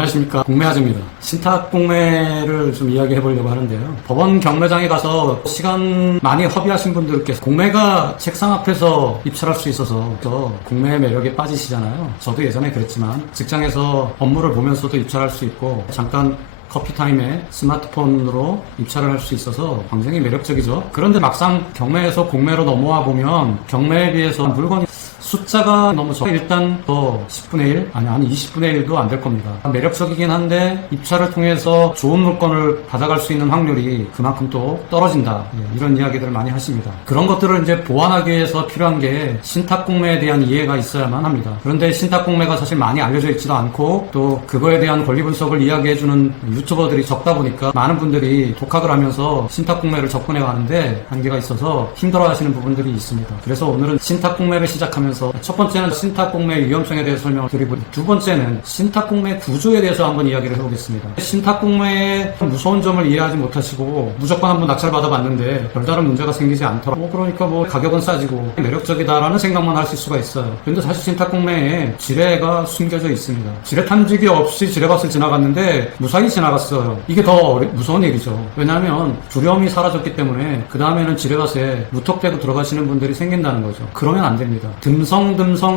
안녕하십니까. 공매화재입니다. 신탁공매를 좀 이야기해 보려고 하는데요. 법원 경매장에 가서 시간 많이 허비하신 분들께서 공매가 책상 앞에서 입찰할 수 있어서 공매의 매력에 빠지시잖아요. 저도 예전에 그랬지만 직장에서 업무를 보면서도 입찰할 수 있고 잠깐 커피타임에 스마트폰으로 입찰을 할 수 있어서 굉장히 매력적이죠. 그런데 막상 경매에서 공매로 넘어와 보면 경매에 비해서 물건이 숫자가 너무 적어. 일단 더 10분의 1? 아니 20분의 1도 안 될 겁니다. 매력적이긴 한데 입찰을 통해서 좋은 물건을 받아갈 수 있는 확률이 그만큼 또 떨어진다. 이런 이야기들을 많이 하십니다. 그런 것들을 이제 보완하기 위해서 필요한 게 신탁공매에 대한 이해가 있어야만 합니다. 그런데 신탁공매가 사실 많이 알려져 있지도 않고 또 그거에 대한 권리 분석을 이야기해주는 유튜버들이 적다 보니까 많은 분들이 독학을 하면서 신탁공매를 접근해 가는데 한계가 있어서 힘들어 하시는 부분들이 있습니다. 그래서 오늘은 신탁공매를 시작하면서 첫 번째는 신탁공매의 위험성에 대해서 설명을 드리고 두 번째는 신탁공매 구조에 대해서 한번 이야기를 해보겠습니다. 신탁공매의 무서운 점을 이해하지 못하시고 무조건 한번 낙찰받아 봤는데 별다른 문제가 생기지 않더라고. 그러니까 가격은 싸지고 매력적이다라는 생각만 하실 수가 있어요. 그런데 사실 신탁공매에 지뢰가 숨겨져 있습니다. 지뢰 탐지기 없이 지뢰밭을 지나갔는데 무사히 지나갔어요. 이게 더 무서운 일이죠. 왜냐하면 두려움이 사라졌기 때문에 그 다음에는 지뢰밭에 무턱대고 들어가시는 분들이 생긴다는 거죠. 그러면 안 됩니다. 듬성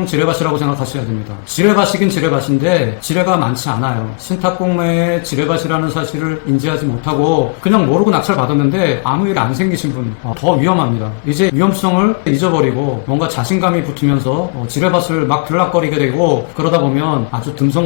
지뢰밭이라고 생각하셔야 됩니다. 지뢰밭이긴 지뢰밭인데 지뢰가 많지 않아요. 신탁공매에 지뢰밭이라는 사실을 인지하지 못하고 그냥 모르고 낙찰 받았는데 아무 일 안 생기신 분 더 위험합니다. 이제 위험성을 잊어버리고 뭔가 자신감이 붙으면서 지뢰밭을 막 들락거리게 되고 그러다 보면 아주 듬성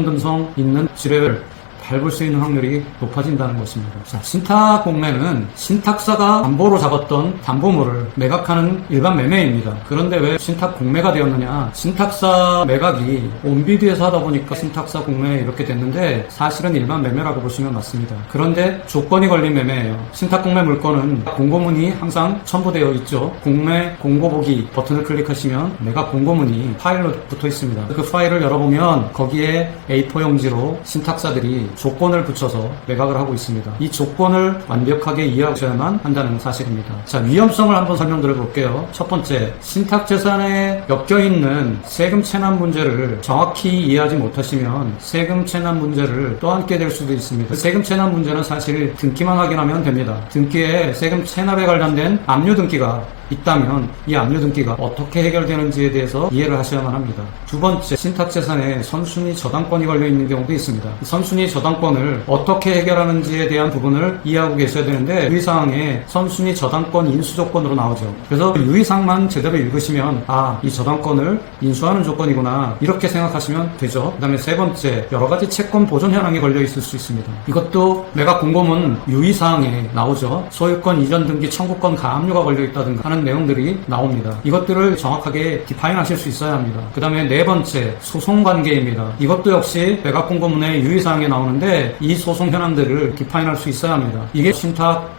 있는 지뢰를 밟을 수 있는 확률이 높아진다는 것입니다. 자, 신탁공매는 신탁사가 담보로 잡았던 담보물을 매각하는 일반 매매입니다. 그런데 왜 신탁공매가 되었느냐? 신탁사 매각이 온비드에서 하다 보니까 신탁사 공매 이렇게 됐는데 사실은 일반 매매라고 보시면 맞습니다. 그런데 조건이 걸린 매매예요. 신탁공매 물건은 공고문이 항상 첨부되어 있죠. 공매 공고보기 버튼을 클릭하시면 매각 공고문이 파일로 붙어 있습니다. 그 파일을 열어보면 거기에 A4 용지로 신탁사들이 조건을 붙여서 매각을 하고 있습니다. 이 조건을 완벽하게 이해하셔야만 한다는 사실입니다. 자, 위험성을 한번 설명드려 볼게요. 첫 번째, 신탁재산에 엮여있는 세금 체납 문제를 정확히 이해하지 못하시면 세금 체납 문제를 또 안게 될 수도 있습니다. 세금 체납 문제는 사실 등기만 확인하면 됩니다. 등기에 세금 체납에 관련된 압류 등기가 있다면 이 압류 등기가 어떻게 해결되는지에 대해서 이해를 하셔야만 합니다. 두 번째, 신탁재산에 선순위 저당권이 걸려있는 경우도 있습니다. 선순위 저당권을 어떻게 해결하는지에 대한 부분을 이해하고 계셔야 되는데 유의사항에 선순위 저당권 인수조건으로 나오죠. 그래서 유의사항만 제대로 읽으시면 이 저당권을 인수하는 조건이구나 이렇게 생각하시면 되죠. 그 다음에 세 번째, 여러가지 채권 보존 현황이 걸려있을 수 있습니다. 이것도 매각 공고문 유의사항에 나오죠. 소유권 이전 등기 청구권 가압류가 걸려있다든가 하는 내용들이 나옵니다. 이것들을 정확하게 디파인하실 수 있어야 합니다. 그 다음에 네 번째, 소송관계입니다. 이것도 역시 매각 공고문의 유의사항에 나오는데 이 소송 현황들을 디파인할 수 있어야 합니다. 이게 신탁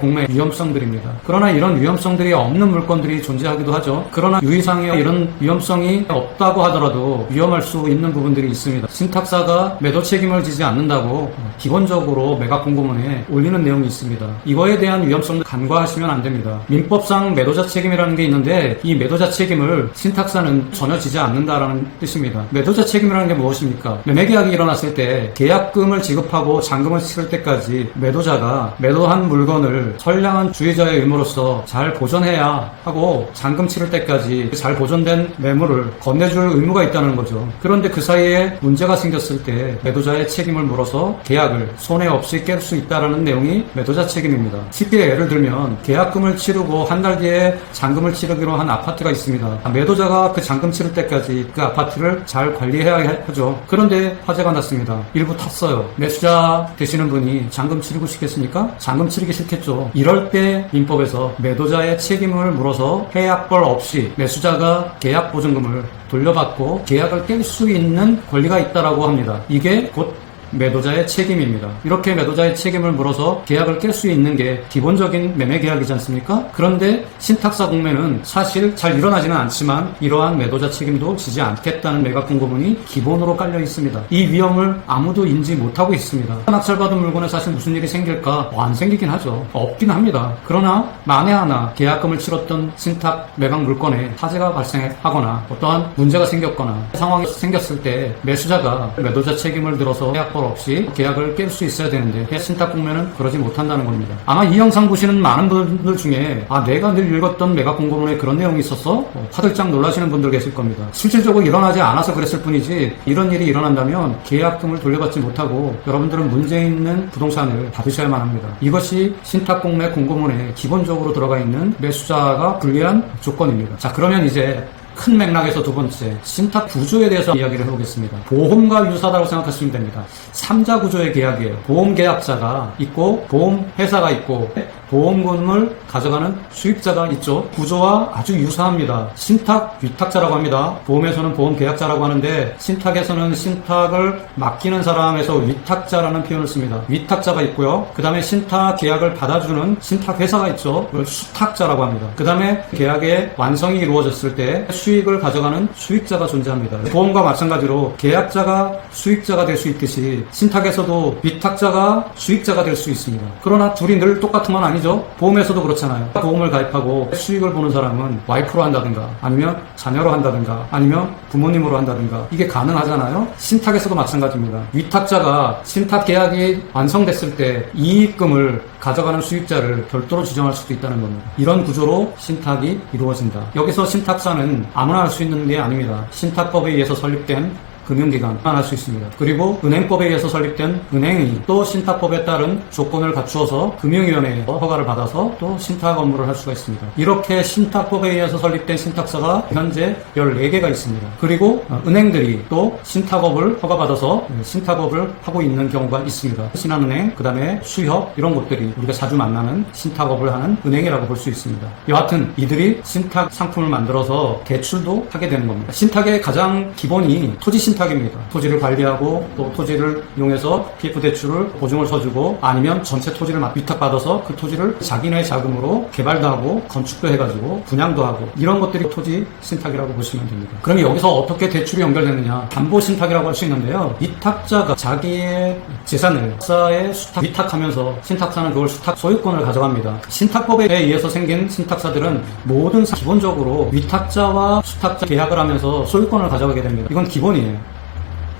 공매 위험성들입니다. 그러나 이런 위험성들이 없는 물건들이 존재하기도 하죠. 그러나 유의사항에 이런 위험성이 없다고 하더라도 위험할 수 있는 부분들이 있습니다. 신탁사가 매도 책임을 지지 않는다고 기본적으로 매각 공고문에 올리는 내용이 있습니다. 이거에 대한 위험성을 간과하시면 안 됩니다. 민법상 매도자 책임이라는 게 있는데 이 매도자 책임을 신탁사는 전혀 지지 않는다라는 뜻입니다. 매도자 책임이라는 게 무엇입니까? 매매계약이 일어났을 때 계약금을 지급하고 잔금을 치를 때까지 매도자가 매도한 물건을 선량한 주의자의 의무로서 잘 보존해야 하고 잔금 치를 때까지 잘 보존된 매물을 건네줄 의무가 있다는 거죠. 그런데 그 사이에 문제가 생겼을 때 매도자의 책임을 물어서 계약을 손해 없이 깰 수 있다는 내용이 매도자 책임입니다. 쉽게 예를 들면 계약금을 치르고 한 달 뒤에 잔금을 치르기로 한 아파트가 있습니다. 매도자가 그 잔금 치를 때까지 그 아파트를 잘 관리해야 하죠. 그런데 화재가 났습니다. 일부 탔어요. 매수자 되시는 분이 잔금 치르고 싶겠습니까? 잔금 치르기 싫겠죠. 이럴 때 민법에서 매도자의 책임을 물어서 해약벌 없이 매수자가 계약보증금을 돌려받고 계약을 깰 수 있는 권리가 있다라고 합니다. 이게 곧 매도자의 책임입니다. 이렇게 매도자의 책임을 물어서 계약을 깰 수 있는 게 기본적인 매매 계약이지 않습니까? 그런데 신탁사 공매는 사실 잘 일어나지는 않지만 이러한 매도자 책임도 지지 않겠다는 매각 공고문이 기본으로 깔려 있습니다. 이 위험을 아무도 인지 못하고 있습니다. 낙찰받은 물건에 사실 무슨 일이 생길까? 안 생기긴 하죠. 없긴 합니다. 그러나 만에 하나 계약금을 치렀던 신탁 매각 물건에 화재가 발생하거나 어떠한 문제가 생겼거나 상황이 생겼을 때 매수자가 매도자 책임을 들어서 계약법 사고 없이 계약을 깰 수 있어야 되는데 신탁공매는 그러지 못한다는 겁니다. 아마 이 영상 보시는 많은 분들 중에 내가 늘 읽었던 매각공고문에 그런 내용이 있었어? 화들짝 놀라시는 분들 계실 겁니다. 실질적으로 일어나지 않아서 그랬을 뿐이지 이런 일이 일어난다면 계약금을 돌려받지 못하고 여러분들은 문제 있는 부동산을 받으셔야만 합니다. 이것이 신탁공매 공고문에 기본적으로 들어가 있는 매수자가 불리한 조건입니다. 자, 그러면 이제 큰 맥락에서 두 번째, 신탁 구조에 대해서 이야기를 해보겠습니다. 보험과 유사하다고 생각하시면 됩니다. 3자 구조의 계약이에요. 보험 계약자가 있고 보험 회사가 있고 보험금을 가져가는 수익자가 있죠. 구조와 아주 유사합니다. 신탁 위탁자라고 합니다. 보험에서는 보험 계약자라고 하는데 신탁에서는 신탁을 맡기는 사람에서 위탁자라는 표현을 씁니다. 위탁자가 있고요. 그 다음에 신탁 계약을 받아주는 신탁 회사가 있죠. 그걸 수탁자라고 합니다. 그 다음에 계약의 완성이 이루어졌을 때 수익을 가져가는 수익자가 존재합니다. 보험과 마찬가지로 계약자가 수익자가 될 수 있듯이 신탁에서도 위탁자가 수익자가 될 수 있습니다. 그러나 둘이 늘 똑같은 건 아니죠. 보험에서도 그렇잖아요. 보험을 가입하고 수익을 보는 사람은 와이프로 한다든가 아니면 자녀로 한다든가 아니면 부모님으로 한다든가 이게 가능하잖아요. 신탁에서도 마찬가지입니다. 위탁자가 신탁 계약이 완성됐을 때 이익금을 가져가는 수익자를 별도로 지정할 수도 있다는 겁니다. 이런 구조로 신탁이 이루어진다. 여기서 신탁사는 아무나 할 수 있는 게 아닙니다. 신탁법에 의해서 설립된 금융기관만 할 수 있습니다. 그리고 은행법에 의해서 설립된 은행이 또 신탁법에 따른 조건을 갖추어서 금융위원회에 허가를 받아서 또 신탁 업무를 할 수가 있습니다. 이렇게 신탁법에 의해서 설립된 신탁사가 현재 14개가 있습니다. 그리고 은행들이 또 신탁업을 허가받아서 신탁업을 하고 있는 경우가 있습니다. 신한은행, 그 다음에 수협 이런 곳들이 우리가 자주 만나는 신탁업을 하는 은행이라고 볼 수 있습니다. 여하튼 이들이 신탁 상품을 만들어서 대출도 하게 되는 겁니다. 신탁의 가장 기본이 토지 신탁입니다. 토지를 관리하고 또 토지를 이용해서 PF 대출을 보증을 서주고 아니면 전체 토지를 위탁받아서 그 토지를 자기네 자금으로 개발도 하고 건축도 해가지고 분양도 하고 이런 것들이 토지 신탁이라고 보시면 됩니다. 그럼 여기서 어떻게 대출이 연결되느냐? 담보 신탁이라고 할 수 있는데요. 위탁자가 자기의 재산을 사에 위탁하면서 신탁사는 그걸 수탁 소유권을 가져갑니다. 신탁법에 의해서 생긴 신탁사들은 모든 기본적으로 위탁자와 수탁자 계약을 하면서 소유권을 가져가게 됩니다. 이건 기본이에요.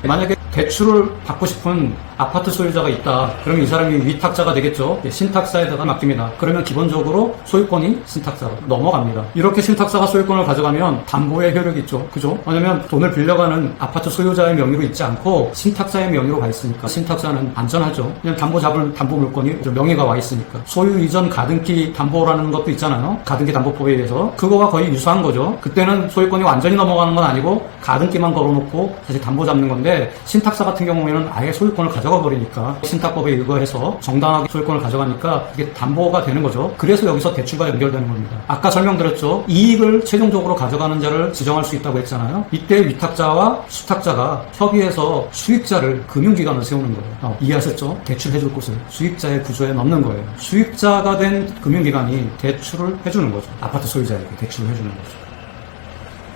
만약에 대출을 받고 싶은 아파트 소유자가 있다. 그러면 이 사람이 위탁자가 되겠죠. 신탁사에다가 맡깁니다. 그러면 기본적으로 소유권이 신탁사로 넘어갑니다. 이렇게 신탁사가 소유권을 가져가면 담보의 효력이 있죠. 그죠? 왜냐면 돈을 빌려가는 아파트 소유자의 명의로 있지 않고 신탁사의 명의로 가 있으니까 신탁사는 안전하죠. 그냥 담보 잡을 담보 물건이 명의가 와 있으니까. 소유 이전 가등기 담보라는 것도 있잖아요. 가등기 담보법에 의해서. 그거가 거의 유사한 거죠. 그때는 소유권이 완전히 넘어가는 건 아니고 가등기만 걸어놓고 다시 담보 잡는 건데 신탁사 같은 경우에는 아예 소유권을 가져가 버리니까 신탁법에 의거해서 정당하게 소유권을 가져가니까 이게 담보가 되는 거죠. 그래서 여기서 대출과 연결되는 겁니다. 아까 설명드렸죠. 이익을 최종적으로 가져가는 자를 지정할 수 있다고 했잖아요. 이때 위탁자와 수탁자가 협의해서 수익자를 금융기관을 세우는 거예요. 이해하셨죠? 대출해줄 곳을 수익자의 구조에 넣는 거예요. 수익자가 된 금융기관이 대출을 해주는 거죠. 아파트 소유자에게 대출을 해주는 거죠.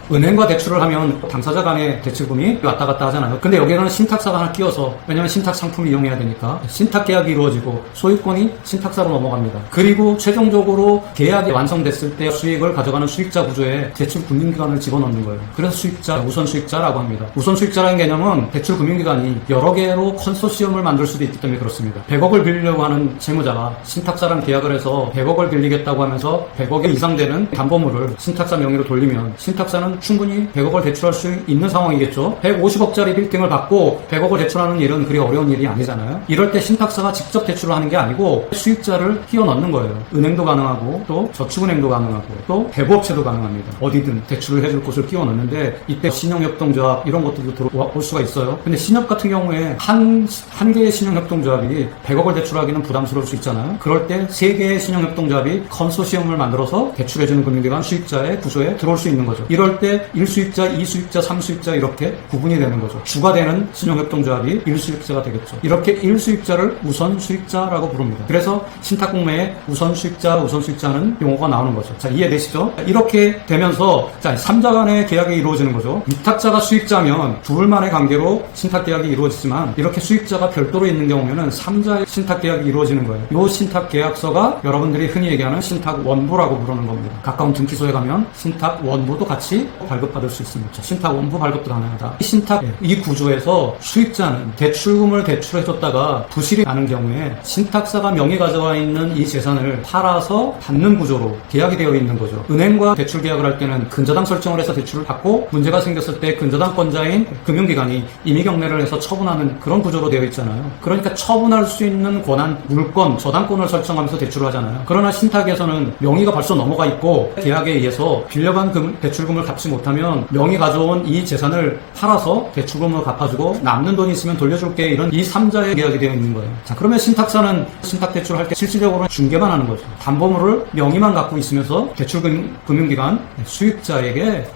은행과 대출을 하면 당사자 간의 대출금이 왔다 갔다 하잖아요. 근데 여기는 신탁사가 하나 끼어서, 왜냐면 신탁 상품을 이용해야 되니까 신탁 계약이 이루어지고 소유권이 신탁사로 넘어갑니다. 그리고 최종적으로 계약이 완성됐을 때 수익을 가져가는 수익자 구조에 대출 금융기관을 집어넣는 거예요. 그래서 수익자, 우선 수익자라고 합니다. 우선 수익자라는 개념은 대출 금융기관이 여러 개로 컨소시엄을 만들 수도 있기 때문에 그렇습니다. 100억을 빌리려고 하는 채무자가 신탁사랑 계약을 해서 100억을 빌리겠다고 하면서 100억에 이상 되는 담보물을 신탁사 명의로 돌리면 신탁사는 충분히 100억을 대출할 수 있는 상황이겠죠. 150억짜리 빌딩을 받고 100억을 대출하는 일은 그리 어려운 일이 아니잖아요. 이럴 때 신탁사가 직접 대출을 하는 게 아니고 수익자를 끼워 넣는 거예요. 은행도 가능하고 또 저축은행도 가능하고 또 대부업체도 가능합니다. 어디든 대출을 해줄 곳을 끼워 넣는데 이때 신용협동조합 이런 것들도 들어올 수가 있어요. 근데 신협 같은 경우에 한 개의 신용협동조합이 100억을 대출하기는 부담스러울 수 있잖아요. 그럴 때 3개의 신용협동조합이 컨소시엄을 만들어서 대출해주는 금융기관 수익자의 구조에 들어올 수 있는 거죠. 이럴 때 1수익자, 2수익자, 3수익자 이렇게 구분이 되는 거죠. 주가 되는 신용협동조합이 1수익자가 되겠죠. 이렇게 1수익자를 우선수익자라고 부릅니다. 그래서 신탁공매에 우선수익자, 우선수익자는 용어가 나오는 거죠. 자, 이해되시죠? 이렇게 되면서 자, 3자 간의 계약이 이루어지는 거죠. 위탁자가 수익자면 둘만의 관계로 신탁계약이 이루어지지만 이렇게 수익자가 별도로 있는 경우에는 3자의 신탁계약이 이루어지는 거예요. 이 신탁계약서가 여러분들이 흔히 얘기하는 신탁원부라고 부르는 겁니다. 가까운 등기소에 가면 신탁원부도 같이 발급받을 수 있습니다. 신탁 원부 발급도 가능하다. 신탁 이 구조에서 수익자는 대출금을 대출해줬다가 부실이 나는 경우에 신탁사가 명의 가져와 있는 이 재산을 팔아서 받는 구조로 계약이 되어 있는 거죠. 은행과 대출 계약을 할 때는 근저당 설정을 해서 대출을 받고 문제가 생겼을 때 근저당권자인 금융기관이 임의경매를 해서 처분하는 그런 구조로 되어 있잖아요. 그러니까 처분할 수 있는 권한, 물권, 저당권을 설정하면서 대출을 하잖아요. 그러나 신탁에서는 명의가 벌써 넘어가 있고 계약에 의해서 빌려간 대출금을 갚지 못하면 명의 가져온 이 재산을 팔아서 대출금을 갚아주고 남는 돈이 있으면 돌려줄게, 이런 이 3자의 계약이 되어 있는 거예요. 자, 그러면 신탁사는 신탁 대출을 할 때 실질적으로는 중개만 하는 거죠. 담보물을 명의만 갖고 있으면서 대출금융기관 수익자에게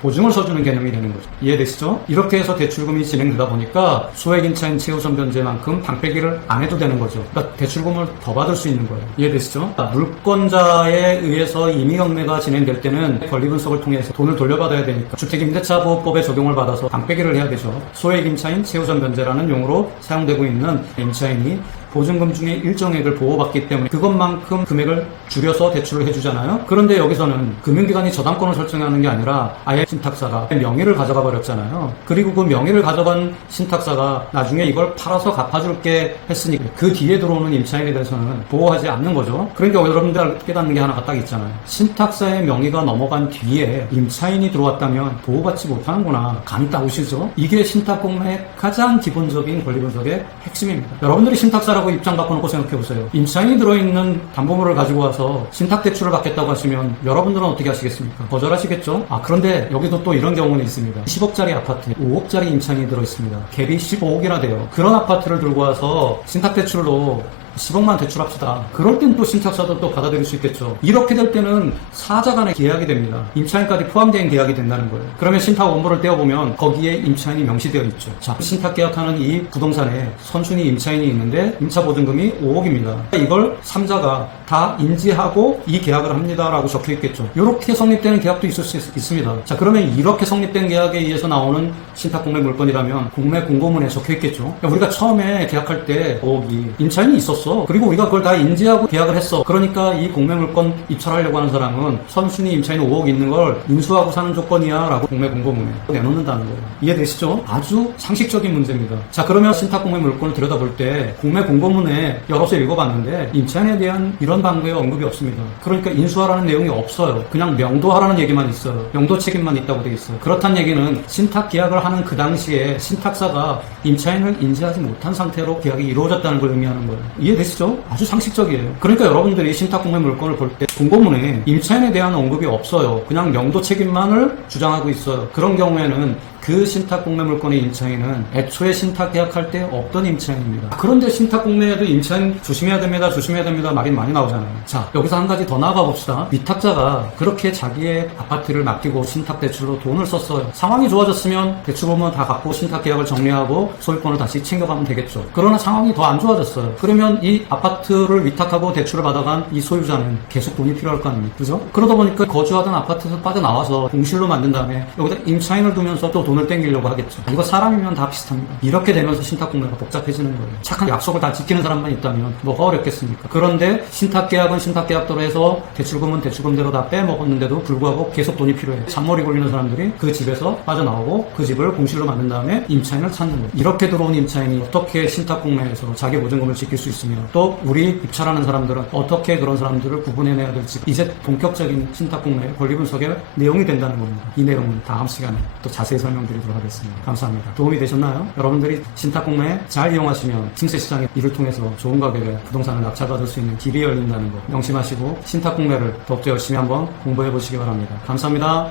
보증을 서주는 개념이 되는 거죠. 이해되시죠? 이렇게 해서 대출금이 진행되다 보니까 소액 임차인 최우선 변제만큼 방빼기를 안 해도 되는 거죠. 그러니까 대출금을 더 받을 수 있는 거예요. 이해되시죠? 물권자에 의해서 임의경매가 진행될 때는 권리분석을 통해서 돈을 돌려받아야 되니까 주택임대차보호법에 적용을 받아서 방빼기를 해야 되죠. 소액 임차인 최우선 변제라는 용어로 사용되고 있는 임차인이 보증금 중에 일정액을 보호받기 때문에 그것만큼 금액을 줄여서 대출을 해주잖아요. 그런데 여기서는 금융기관이 저당권을 설정하는 게 아니라 아예 신탁사가 명의를 가져가 버렸잖아요. 그리고 그 명의를 가져간 신탁사가 나중에 이걸 팔아서 갚아줄게 했으니 그 뒤에 들어오는 임차인에 대해서는 보호하지 않는 거죠. 그러니까 여러분들 깨닫는 게 하나가 딱 있잖아요. 신탁사의 명의가 넘어간 뒤에 임차인이 들어왔다면 보호받지 못하는구나. 감이 딱 오시죠? 이게 신탁공매의 가장 기본적인 권리분석의 핵심입니다. 여러분들이 신탁사라고 입장 바꿔놓고 생각해보세요. 임차인이 들어있는 담보물을 가지고 와서 신탁대출을 받겠다고 하시면 여러분들은 어떻게 하시겠습니까? 거절하시겠죠? 그런데 여기도 또 이런 경우는 있습니다. 10억짜리 아파트에 5억짜리 임차인이 들어있습니다. 갭이 15억이나 돼요. 그런 아파트를 들고 와서 신탁대출로 10억만 대출합시다. 그럴 땐 또 신탁사도 또 받아들일 수 있겠죠. 이렇게 될 때는 사자 간의 계약이 됩니다. 임차인까지 포함된 계약이 된다는 거예요. 그러면 신탁 원본을 떼어보면 거기에 임차인이 명시되어 있죠. 자, 신탁 계약하는 이 부동산에 선순위 임차인이 있는데 임차 보증금이 5억입니다. 이걸 3자가 다 인지하고 이 계약을 합니다라고 적혀 있겠죠. 이렇게 성립되는 계약도 있을 수 있습니다. 자, 그러면 이렇게 성립된 계약에 의해서 나오는 신탁 공매 물건이라면 공매 공고문에 적혀 있겠죠. 우리가 처음에 계약할 때 5억이 임차인이 있었어. 그리고 우리가 그걸 다 인지하고 계약을 했어. 그러니까 이 공매물건 입찰하려고 하는 사람은 선순위 임차인 5억 있는 걸 인수하고 사는 조건이야 라고 공매 공고문에 내놓는다는 거예요. 이해되시죠? 아주 상식적인 문제입니다. 자, 그러면 신탁 공매물건을 들여다볼 때 공매 공고문에 열어서 읽어봤는데 임차인에 대한 이런 방법의 언급이 없습니다. 그러니까 인수하라는 내용이 없어요. 그냥 명도하라는 얘기만 있어요. 명도 책임만 있다고 되어 있어요. 그렇다는 얘기는 신탁 계약을 하는 그 당시에 신탁사가 임차인을 인지하지 못한 상태로 계약이 이루어졌다는 걸 의미하는 거예요. 이해되시죠? 아주 상식적이에요. 그러니까 여러분들이 신탁 공매 물건을 볼 때 공고문에 임차인에 대한 언급이 없어요. 그냥 명도 책임만을 주장하고 있어요. 그런 경우에는 그 신탁 공매 물건의 임차인은 애초에 신탁 계약할 때 없던 임차인입니다. 그런데 신탁 공매에도 임차인 조심해야 됩니다. 조심해야 됩니다. 말이 많이 나오잖아요. 자, 여기서 한 가지 더 나아가 봅시다. 위탁자가 그렇게 자기의 아파트를 맡기고 신탁 대출로 돈을 썼어요. 상황이 좋아졌으면 대출금은 다 갚고 신탁 계약을 정리하고 소유권을 다시 챙겨가면 되겠죠. 그러나 상황이 더 안 좋아졌어요. 그러면 이 아파트를 위탁하고 대출을 받아간 이 소유자는 계속 돈이 필요할 거 아닙니까? 그죠? 그러다 보니까 거주하던 아파트에서 빠져나와서 공실로 만든 다음에 여기다 임차인을 두면서 또 돈을 땡기려고 하겠죠. 이거 사람이면 다 비슷합니다. 이렇게 되면서 신탁 공매가 복잡해지는 거예요. 착한 약속을 다 지키는 사람만 있다면 뭐가 어렵겠습니까? 그런데 신탁 계약은 신탁 계약대로 해서 대출금은 대출금대로 다 빼먹었는데도 불구하고 계속 돈이 필요해요. 잔머리 굴리는 사람들이 그 집에서 빠져나오고 그 집을 공실로 만든 다음에 임차인을 찾는 거예요. 이렇게 들어온 임차인이 어떻게 신탁 공매에서 자기 보증금을 지킬 수 있으며 또 우리 입찰하는 사람들은 어떻게 그런 사람들을 구분해내야 될지 이제 본격적인 신탁 공매의 권리 분석의 내용이 된다는 겁니다. 이 내용은 다음 시간에 또 자세히 설명드리도록 하겠습니다. 감사합니다. 도움이 되셨나요? 여러분들이 신탁 공매 잘 이용하시면 증세 시장에 이를 통해서 좋은 가격에 부동산을 낙찰받을 수 있는 길이 열린다는 거 명심하시고 신탁 공매를 더욱더 열심히 한번 공부해 보시기 바랍니다. 감사합니다.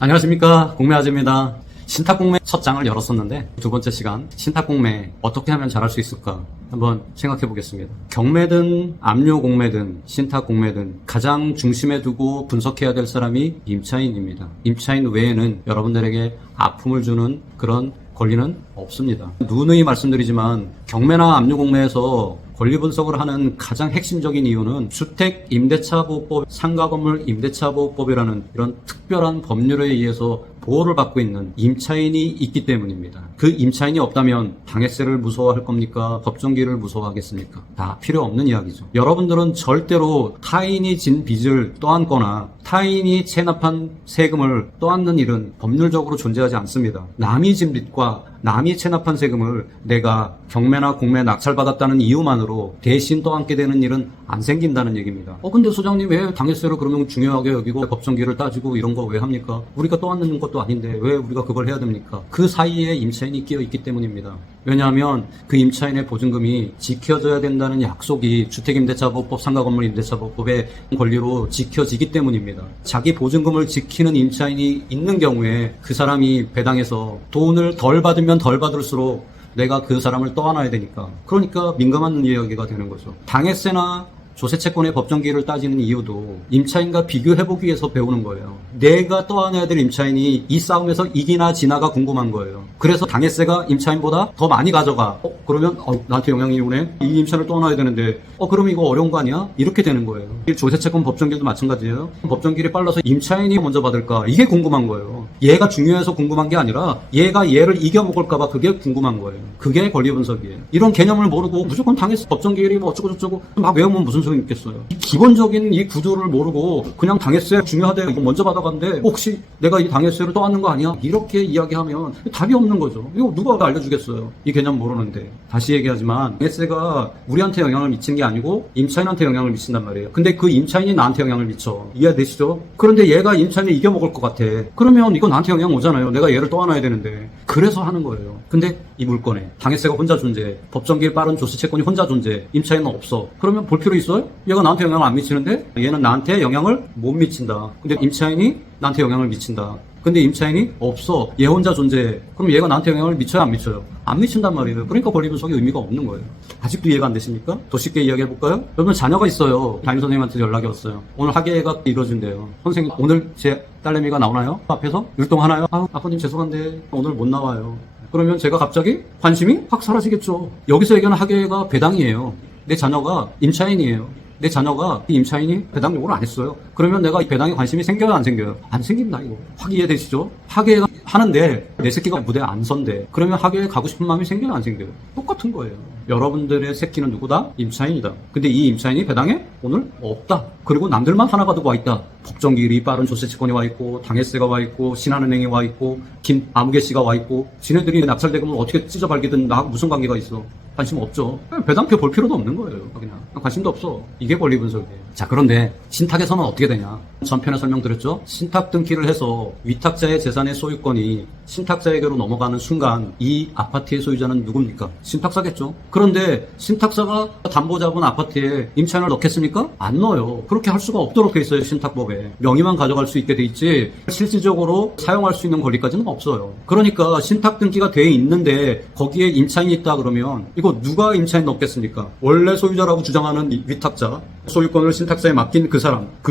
안녕하십니까, 공매아재입니다. 신탁공매 첫 장을 열었었는데 두 번째 시간 신탁공매 어떻게 하면 잘할 수 있을까 한번 생각해 보겠습니다. 경매든 압류공매든 신탁공매든 가장 중심에 두고 분석해야 될 사람이 임차인입니다. 임차인 외에는 여러분들에게 아픔을 주는 그런 권리는 없습니다. 누누이 말씀드리지만 경매나 압류공매에서 권리 분석을 하는 가장 핵심적인 이유는 주택임대차보호법, 상가건물 임대차보호법이라는 이런 특별한 법률에 의해서 보호를 받고 있는 임차인이 있기 때문입니다. 그 임차인이 없다면 당해세를 무서워할 겁니까? 법정기를 무서워하겠습니까? 다 필요 없는 이야기죠. 여러분들은 절대로 타인이 진 빚을 떠안거나 타인이 체납한 세금을 떠안는 일은 법률적으로 존재하지 않습니다. 남이 진 빚과 남이 체납한 세금을 내가 경매나 공매 낙찰받았다는 이유만으로 대신 떠안게 되는 일은 안 생긴다는 얘기입니다. 근데 소장님 왜 당해세를 그러면 중요하게 여기고 법정기를 따지고 이런 거 왜 합니까? 우리가 떠안는 것도 아닌데 왜 우리가 그걸 해야 됩니까? 그 사이에 임차인이 끼어 있기 때문입니다. 왜냐하면 그 임차인의 보증금이 지켜져야 된다는 약속이 주택임대차보호법, 상가건물임대차보호법의 권리로 지켜지기 때문입니다. 자기 보증금을 지키는 임차인이 있는 경우에 그 사람이 배당해서 돈을 덜 받으면 덜 받을수록 내가 그 사람을 떠안아야 되니까. 그러니까 민감한 이야기가 되는 거죠. 당해세나 조세채권의 법정기를 따지는 이유도 임차인과 비교해보기 위해서 배우는 거예요. 내가 떠안아야 될 임차인이 이 싸움에서 이기나 지나가 궁금한 거예요. 그래서 당해세가 임차인보다 더 많이 가져가. 그러면 나한테 영향이 오네? 이 임차인을 떠안아야 되는데 그러면 이거 어려운 거 아니야? 이렇게 되는 거예요. 조세채권 법정기도 마찬가지예요. 법정기를 빨라서 임차인이 먼저 받을까? 이게 궁금한 거예요. 얘가 중요해서 궁금한 게 아니라 얘가 얘를 이겨먹을까 봐 그게 궁금한 거예요. 그게 권리 분석이에요. 이런 개념을 모르고 무조건 당해세 법정기일이 뭐 어쩌고 저쩌고 막 외우면 무슨 소용이 있겠어요. 기본적인 이 구조를 모르고 그냥 당해세 중요하대 이거 먼저 받아간대 혹시 내가 이 당해세를 떠안는 거 아니야? 이렇게 이야기하면 답이 없는 거죠. 이거 누가 알려주겠어요. 이 개념 모르는데. 다시 얘기하지만 당해세가 우리한테 영향을 미치는 게 아니고 임차인한테 영향을 미친단 말이에요. 근데 그 임차인이 나한테 영향을 미쳐. 이해되시죠? 그런데 얘가 임차인을 이겨먹을 것 같아. 그러면 이거 나한테 영향 오잖아요. 내가 얘를 떠안아야 되는데. 그래서 하는 거예요. 근데 이 물건에 당해세가 혼자 존재, 법정기일 빠른 조세채권이 혼자 존재, 임차인은 없어. 그러면 볼 필요 있어요? 얘가 나한테 영향을 안 미치는데 얘는 나한테 영향을 못 미친다. 근데 임차인이 나한테 영향을 미친다. 근데 임차인이 없어. 얘 혼자 존재해. 그럼 얘가 나한테 영향을 미쳐요? 안 미쳐요? 안 미친단 말이에요. 그러니까 권리 분석이 의미가 없는 거예요. 아직도 이해가 안 되십니까? 더 쉽게 이야기해볼까요? 여러분 자녀가 있어요. 담임선생님한테 연락이 왔어요. 오늘 학예가 이루어진대요. 선생님 오늘 제 딸내미가 나오나요? 앞에서 율동하나요? 아버님 죄송한데 오늘 못 나와요. 그러면 제가 갑자기 관심이 확 사라지겠죠. 여기서 얘기하는 학예가 배당이에요. 내 자녀가 임차인이에요. 내 자녀가 이 임차인이 배당 요구를 안 했어요. 그러면 내가 이 배당에 관심이 생겨요? 안 생겨요? 안 생긴다 이거. 확 이해되시죠? 학예가 하는데 내 새끼가 무대에 안 선대. 그러면 학예에 가고 싶은 마음이 생겨요? 안 생겨요? 똑같은 거예요. 여러분들의 새끼는 누구다? 임차인이다. 근데 이 임차인이 배당에 오늘 없다. 그리고 남들만 하나 가지고 와 있다. 법정기일이 빠른 조세채권이 와 있고 당해세가 와 있고 신한은행이 와 있고 김아무개 씨가 와 있고 지네들이 낙찰대금을 어떻게 찢어발기든 나 무슨 관계가 있어. 관심 없죠. 배당표 볼 필요도 없는 거예요. 그냥 관심도 없어. 이게 권리 분석이에요. 자, 그런데 신탁에서는 어떻게 되냐? 전편에 설명드렸죠. 신탁 등기를 해서 위탁자의 재산의 소유권이 신탁자에게로 넘어가는 순간 이 아파트의 소유자는 누굽니까? 신탁사겠죠. 그런데 신탁사가 담보 잡은 아파트에 임차인을 넣겠습니까? 안 넣어요. 그렇게 할 수가 없도록 돼 있어요. 신탁법에. 명의만 가져갈 수 있게 돼 있지 실질적으로 사용할 수 있는 권리까지는 없어요. 그러니까 신탁 등기가 돼 있는데 거기에 임차인이 있다 그러면 이거 누가 임차인 넣겠습니까? 원래 소유자라고 주장하는 위탁자, 소유권을 신탁사에 맡긴 그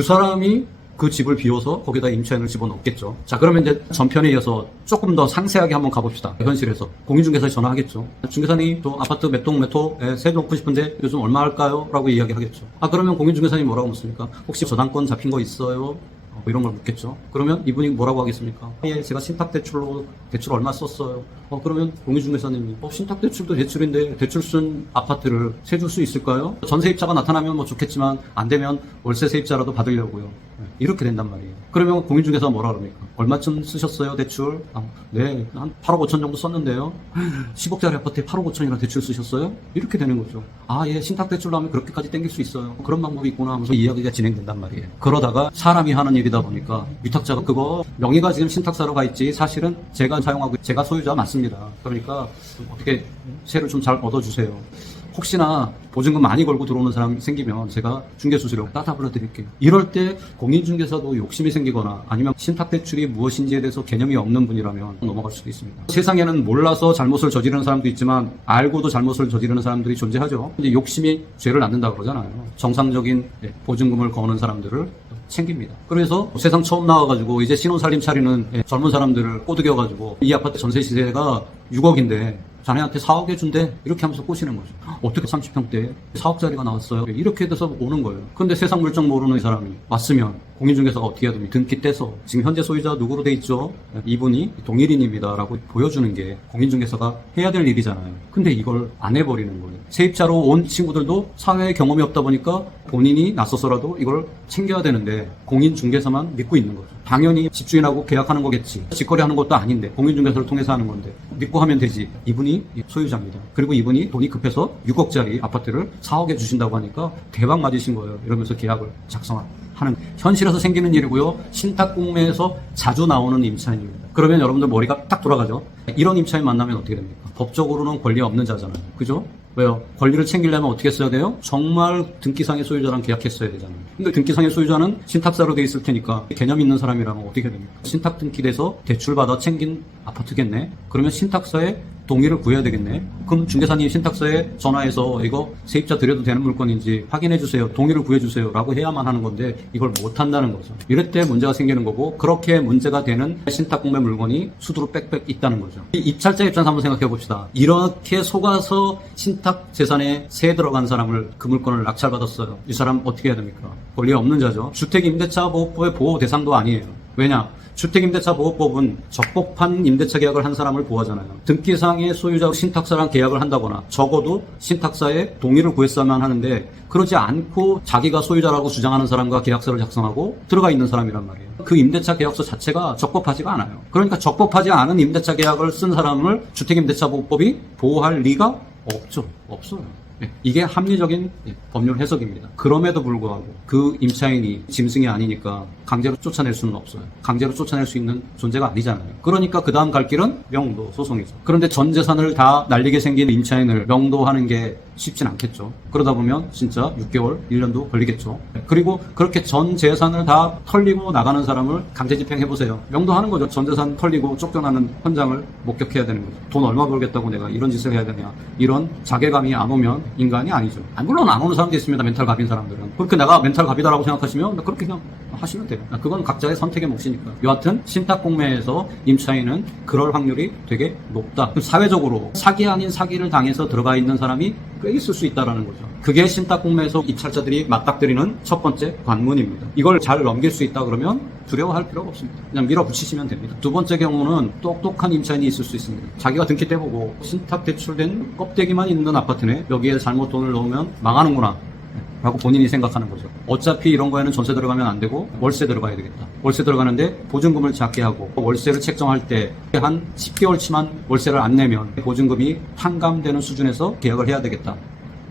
사람이 그 집을 비워서 거기다 임차인을 집어넣겠죠. 자, 그러면 이제 전편에 이어서 조금 더 상세하게 한번 가봅시다. 현실에서. 공인중개사에 전화하겠죠. 중개사님, 또 아파트 몇 동 몇 호에 세 놓고 싶은데 요즘 얼마 할까요? 라고 이야기하겠죠. 그러면 공인중개사님 뭐라고 묻습니까? 혹시 저당권 잡힌 거 있어요? 이런 걸 묻겠죠. 그러면 이분이 뭐라고 하겠습니까? 예, 제가 신탁대출로 대출 얼마 썼어요. 그러면 공인중개사님이 신탁대출도 대출인데 대출 쓴 아파트를 세줄 수 있을까요? 전세입자가 나타나면 뭐 좋겠지만 안 되면 월세 세입자라도 받으려고요. 이렇게 된단 말이에요. 그러면 공인중개사가 뭐라 그럽니까? 얼마쯤 쓰셨어요 대출? 네, 한 8억 5천 정도 썼는데요. 10억짜리 아파트에 8억 5천이나 대출 쓰셨어요? 이렇게 되는 거죠. 예, 신탁대출로 하면 그렇게까지 땡길 수 있어요. 그런 방법이 있구나 하면서 이야기가 진행된단 말이에요. 그러다가 사람이 하는 일이다 보니까 위탁자가 그거 명의가 지금 신탁사로 가 있지 사실은 제가 사용하고 제가 소유자 맞습니다. 그러니까 어떻게 세를 좀 잘 얻어주세요. 혹시나 보증금 많이 걸고 들어오는 사람 생기면 제가 중개수수료 따다 불러드릴게요. 이럴 때 공인중개사도 욕심이 생기거나 아니면 신탁대출이 무엇인지에 대해서 개념이 없는 분이라면 넘어갈 수도 있습니다. 세상에는 몰라서 잘못을 저지르는 사람도 있지만 알고도 잘못을 저지르는 사람들이 존재하죠. 근데 욕심이 죄를 낳는다 그러잖아요. 정상적인 보증금을 거는 사람들을 챙깁니다. 그래서 세상 처음 나와가지고 이제 신혼살림 차리는 젊은 사람들을 꼬드겨가지고 이 아파트 전세 시세가 6억인데 자네한테 4억에 준대. 이렇게 하면서 꼬시는 거죠. 어떻게 30평대에 4억짜리가 나왔어요? 이렇게 돼서 오는 거예요. 근데 세상 물정 모르는 사람이 왔으면 공인중개사가 어떻게 해야 됩니까? 등기 떼서 지금 현재 소유자 누구로 돼 있죠? 이분이 동일인입니다 라고 보여주는 게 공인중개사가 해야 될 일이잖아요. 근데 이걸 안 해버리는 거예요. 세입자로 온 친구들도 사회에 경험이 없다 보니까 본인이 나서서라도 이걸 챙겨야 되는데 공인중개사만 믿고 있는 거죠. 당연히 집주인하고 계약하는 거겠지. 직거래하는 것도 아닌데 공인중개사를 통해서 하는 건데 믿고 하면 되지. 이분이 소유자입니다. 그리고 이분이 돈이 급해서 6억짜리 아파트를 4억에 주신다고 하니까 대박 맞으신 거예요. 이러면서 계약을 작성하는 현실에서 생기는 일이고요. 신탁공매에서 자주 나오는 임차인입니다. 그러면 여러분들 머리가 딱 돌아가죠. 이런 임차인 만나면 어떻게 됩니까? 법적으로는 권리 없는 자잖아요. 그죠? 왜요? 권리를 챙기려면 어떻게 써야 돼요? 정말 등기상의 소유자랑 계약했어야 되잖아요. 근데 등기상의 소유자는 신탁사로 돼 있을 테니까 개념 있는 사람이라면 어떻게 됩니까? 신탁 등기돼서 대출받아 챙긴 아파트겠네? 그러면 신탁사에 동의를 구해야 되겠네. 그럼 중개사님 신탁사에 전화해서 이거 세입자 드려도 되는 물건인지 확인해 주세요. 동의를 구해 주세요. 라고 해야만 하는 건데 이걸 못 한다는 거죠. 이럴 때 문제가 생기는 거고 그렇게 문제가 되는 신탁공매 물건이 수두로 빽빽 있다는 거죠. 이 입찰자 입장에서 한번 생각해 봅시다. 이렇게 속아서 신탁 재산에 세 들어간 사람을 그 물건을 낙찰받았어요. 이 사람 어떻게 해야 됩니까? 권리 없는 자죠. 주택임대차보호법의 보호 대상도 아니에요. 왜냐? 주택임대차보호법은 적법한 임대차 계약을 한 사람을 보호하잖아요. 등기상의 소유자 신탁사랑 계약을 한다거나 적어도 신탁사에 동의를 구했어야만 하는데 그러지 않고 자기가 소유자라고 주장하는 사람과 계약서를 작성하고 들어가 있는 사람이란 말이에요. 그 임대차 계약서 자체가 적법하지가 않아요. 그러니까 적법하지 않은 임대차 계약을 쓴 사람을 주택임대차보호법이 보호할 리가 없죠. 없어요. 이게 합리적인 법률 해석입니다. 그럼에도 불구하고 그 임차인이 짐승이 아니니까 강제로 쫓아낼 수는 없어요. 강제로 쫓아낼 수 있는 존재가 아니잖아요. 그러니까 그 다음 갈 길은 명도 소송이죠. 그런데 전 재산을 다 날리게 생긴 임차인을 명도하는 게 쉽진 않겠죠. 그러다 보면 진짜 6개월, 1년도 걸리겠죠. 그리고 그렇게 전 재산을 다 털리고 나가는 사람을 강제 집행해보세요. 명도하는 거죠. 전 재산 털리고 쫓겨나는 현장을 목격해야 되는 거죠. 돈 얼마 벌겠다고 내가 이런 짓을 해야 되냐. 이런 자괴감이 안 오면 인간이 아니죠. 물론 안 오는 사람도 있습니다. 멘탈 갑인 사람들은. 그렇게 내가 멘탈 갑이다라고 생각하시면 그렇게 그냥 하시면 돼요. 그건 각자의 선택의 몫이니까. 여하튼 신탁공매에서 임차인은 그럴 확률이 되게 높다. 사회적으로 사기 아닌 사기를 당해서 들어가 있는 사람이 꽤 있을 수 있다는 거죠. 그게 신탁공매에서 입찰자들이 맞닥뜨리는 첫 번째 관문입니다. 이걸 잘 넘길 수 있다 그러면 두려워할 필요가 없습니다. 그냥 밀어붙이시면 됩니다. 두 번째 경우는 똑똑한 임차인이 있을 수 있습니다. 자기가 등기 떼보고 신탁 대출된 껍데기만 있는 아파트네. 여기에 잘못 돈을 넣으면 망하는구나 라고 본인이 생각하는 거죠. 어차피 이런 거에는 전세 들어가면 안 되고 월세 들어가야 되겠다. 월세 들어가는데 보증금을 작게 하고 월세를 책정할 때 한 10개월치만 월세를 안 내면 보증금이 탕감되는 수준에서 계약을 해야 되겠다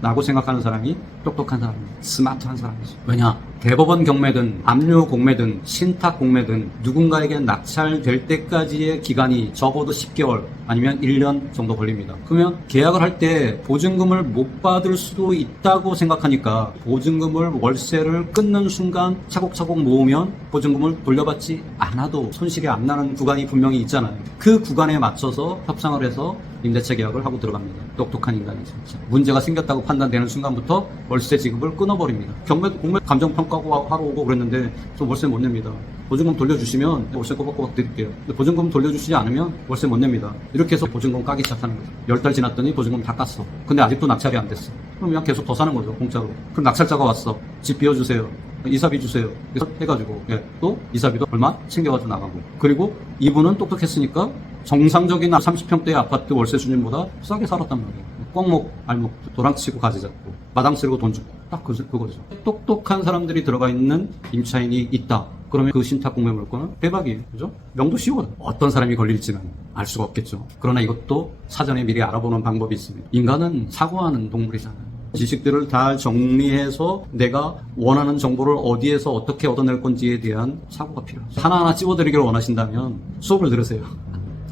라고 생각하는 사람이 똑똑한 사람입니다. 스마트한 사람이죠. 왜냐? 대법원 경매든 압류 공매든 신탁 공매든 누군가에게 낙찰될 때까지의 기간이 적어도 10개월 아니면 1년 정도 걸립니다. 그러면 계약을 할 때 보증금을 못 받을 수도 있다고 생각하니까 보증금을 월세를 끊는 순간 차곡차곡 모으면 보증금을 돌려받지 않아도 손실이 안 나는 구간이 분명히 있잖아요. 그 구간에 맞춰서 협상을 해서 임대차 계약을 하고 들어갑니다. 똑똑한 인간이죠. 문제가 생겼다고 판단되는 순간부터 월세 지급을 끊어버립니다. 공매 감정평가고 하러 오고 그랬는데 저 월세 못 냅니다. 보증금 돌려주시면 월세 꼬박꼬박 드릴게요. 근데 보증금 돌려주시지 않으면 월세 못 냅니다. 이렇게 해서 보증금 까기 시작하는 거죠. 10달 지났더니 보증금 다 깠어. 근데 아직도 낙찰이 안 됐어. 그럼 그냥 계속 더 사는 거죠. 공짜로. 그럼 낙찰자가 왔어. 집 비워주세요. 이사비 주세요. 그래서 해가지고 또 이사비도 얼마 챙겨가지고 나가고. 그리고 이분은 똑똑했으니까 정상적인 30평대의 아파트 월세 수준보다 싸게 살았단 말이에요. 꽁목, 알목, 도랑치고 가지 잡고 마당 쓰고 돈 주고 딱 그거죠. 똑똑한 사람들이 들어가 있는 임차인이 있다. 그러면 그 신탁공매 물건은 대박이에요. 그죠? 명도 쉬워요. 어떤 사람이 걸릴지는 알 수가 없겠죠. 그러나 이것도 사전에 미리 알아보는 방법이 있습니다. 인간은 사고하는 동물이잖아요. 지식들을 다 정리해서 내가 원하는 정보를 어디에서 어떻게 얻어낼 건지에 대한 사고가 필요하죠. 하나하나 찝어드리기를 원하신다면 수업을 들으세요.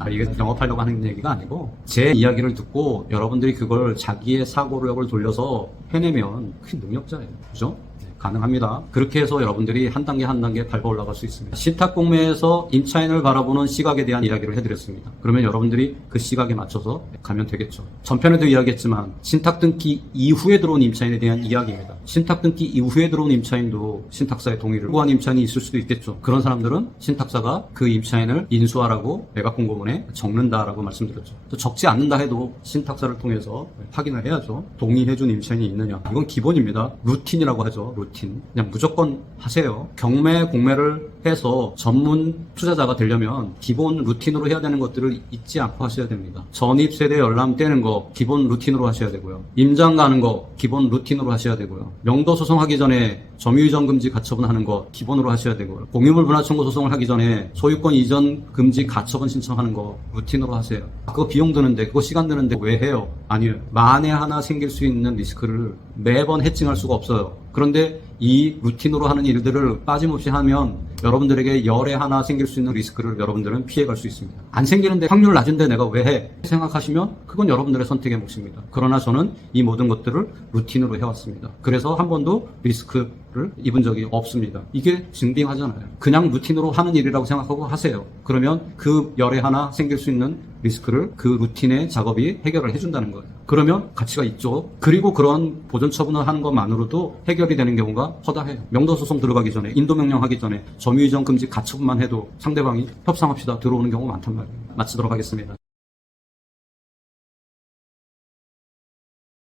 이게 영업하려고 하는 얘기가 아니고 제 이야기를 듣고 여러분들이 그걸 자기의 사고력을 돌려서 해내면 큰 능력자예요. 그죠? 가능합니다. 그렇게 해서 여러분들이 한 단계 한 단계 밟아 올라갈 수 있습니다. 신탁공매에서 임차인을 바라보는 시각에 대한 이야기를 해드렸습니다. 그러면 여러분들이 그 시각에 맞춰서 가면 되겠죠. 전편에도 이야기했지만 신탁 등기 이후에 들어온 임차인에 대한 이야기입니다. 신탁 등기 이후에 들어온 임차인도 신탁사의 동의를 구한 임차인이 있을 수도 있겠죠. 그런 사람들은 신탁사가 그 임차인을 인수하라고 매각 공고문에 적는다라고 말씀드렸죠. 또 적지 않는다 해도 신탁사를 통해서 확인을 해야죠. 동의해준 임차인이 있느냐. 이건 기본입니다. 루틴이라고 하죠. 루틴. 그냥 무조건 하세요. 경매, 공매를 해서 전문 투자자가 되려면 기본 루틴으로 해야 되는 것들을 잊지 않고 하셔야 됩니다. 전입세대 열람 떼는 거 기본 루틴으로 하셔야 되고요. 임장 가는 거 기본 루틴으로 하셔야 되고요. 명도 소송하기 전에 점유이전 금지 가처분 하는 거 기본으로 하셔야 되고요. 공유물 분할 청구 소송을 하기 전에 소유권 이전 금지 가처분 신청하는 거 루틴으로 하세요. 그거 비용 드는데, 그거 시간 드는데 왜 해요? 아니에요. 만에 하나 생길 수 있는 리스크를 매번 해칭할 수가 없어요. 그런데 이 루틴으로 하는 일들을 빠짐없이 하면 여러분들에게 열에 하나 생길 수 있는 리스크를 여러분들은 피해갈 수 있습니다. 안 생기는데 확률 낮은데 내가 왜 해? 생각하시면 그건 여러분들의 선택의 몫입니다. 그러나 저는 이 모든 것들을 루틴으로 해왔습니다. 그래서 한 번도 리스크를 입은 적이 없습니다. 이게 증빙하잖아요. 그냥 루틴으로 하는 일이라고 생각하고 하세요. 그러면 그 열에 하나 생길 수 있는 리스크를 그 루틴의 작업이 해결을 해준다는 거예요. 그러면 가치가 있죠. 그리고 그런 보전 처분을 하는 것만으로도 해결이 되는 경우가 허다해요. 명도소송 들어가기 전에, 인도명령 하기 전에 점유이전 금지 가처분만 해도 상대방이 협상합시다 들어오는 경우가 많단 말이에요. 마치도록 하겠습니다.